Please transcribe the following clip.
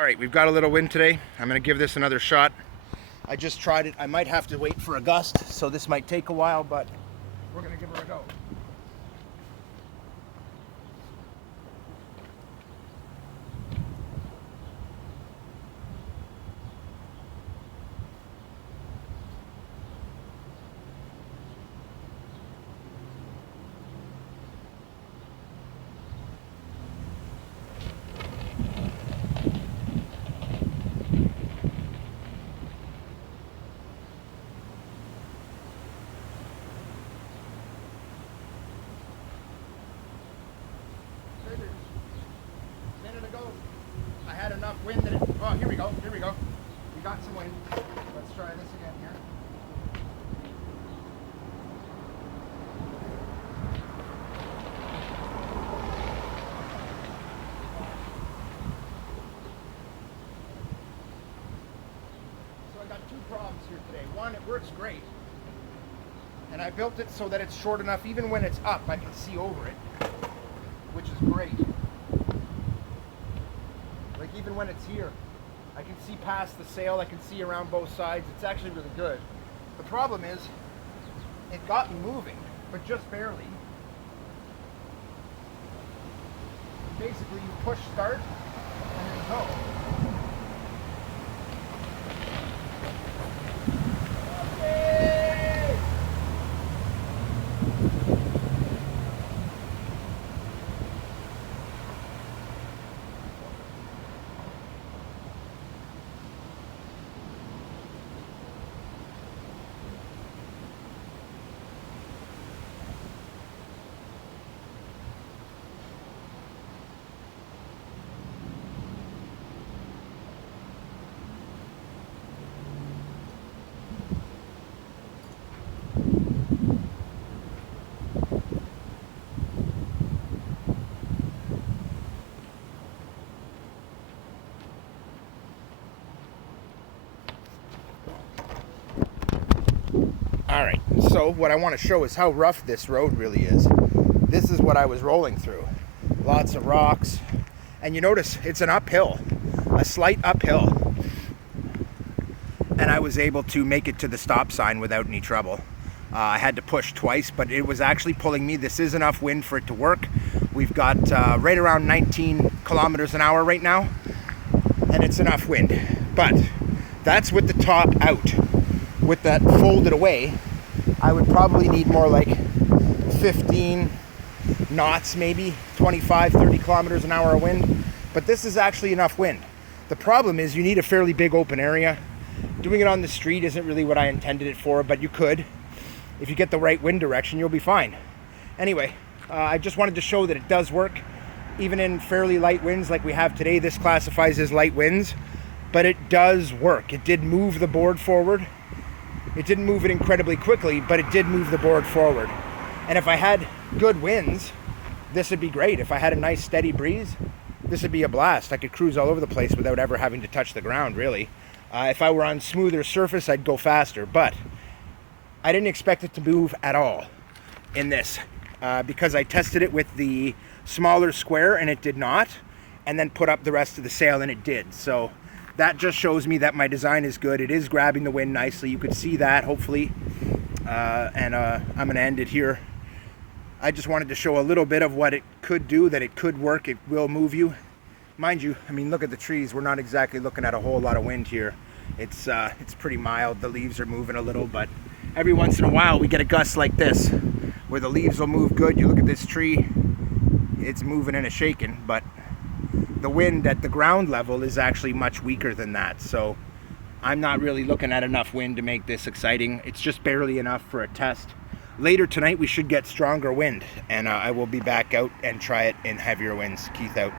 All right, we've got a little wind today. I'm gonna give this another shot. I just tried it. I might have to wait for a gust, so this might take a while, but we're gonna give her a go. I had enough wind that oh, here we go. We got some wind. Let's try this again here. So I got two problems here today. One, it works great. And I built it so that it's short enough, even when it's up, I can see over it, which is great. Like even when it's here, I can see past the sail, I can see around both sides. It's actually really good. The problem is, it got me moving, but just barely. Basically, you push start, and then go. Alright, so what I want to show is how rough this road really is. This is what I was rolling through. Lots of rocks. And you notice it's an uphill, a slight uphill. And I was able to make it to the stop sign without any trouble. I had to push twice, but it was actually pulling me. This is enough wind for it to work. We've got right around 19 kilometers an hour right now, and it's enough wind. But that's with the top out. With that folded away, I would probably need more like 15 knots, maybe 25, 30 kilometers an hour of wind. But this is actually enough wind. The problem is you need a fairly big open area. Doing it on the street isn't really what I intended it for, but you could. If you get the right wind direction, you'll be fine. Anyway, I just wanted to show that it does work. Even in fairly light winds like we have today, this classifies as light winds, but it does work. It did move the board forward. It didn't move it incredibly quickly, but it did move the board forward. And if I had good winds, this would be great. If I had a nice steady breeze, this would be a blast. I could cruise all over the place without ever having to touch the ground, really. If I were on smoother surface, I'd go faster, but I didn't expect it to move at all in this because I tested it with the smaller square and it did not, and then put up the rest of the sail and it did. So that just shows me that my design is good. It is grabbing the wind nicely. You could see that, hopefully. I'm going to end it here. I just wanted to show a little bit of what it could do, that it could work, it will move you. Mind you, I mean, look at the trees. We're not exactly looking at a whole lot of wind here. It's pretty mild. The leaves are moving a little, but every once in a while we get a gust like this, where the leaves will move good. You look at this tree, it's moving and a shaking, but the wind at the ground level is actually much weaker than that. So I'm not really looking at enough wind to make this exciting. It's just barely enough for a test. Later tonight we should get stronger wind, and I will be back out and try it in heavier winds. Keith out.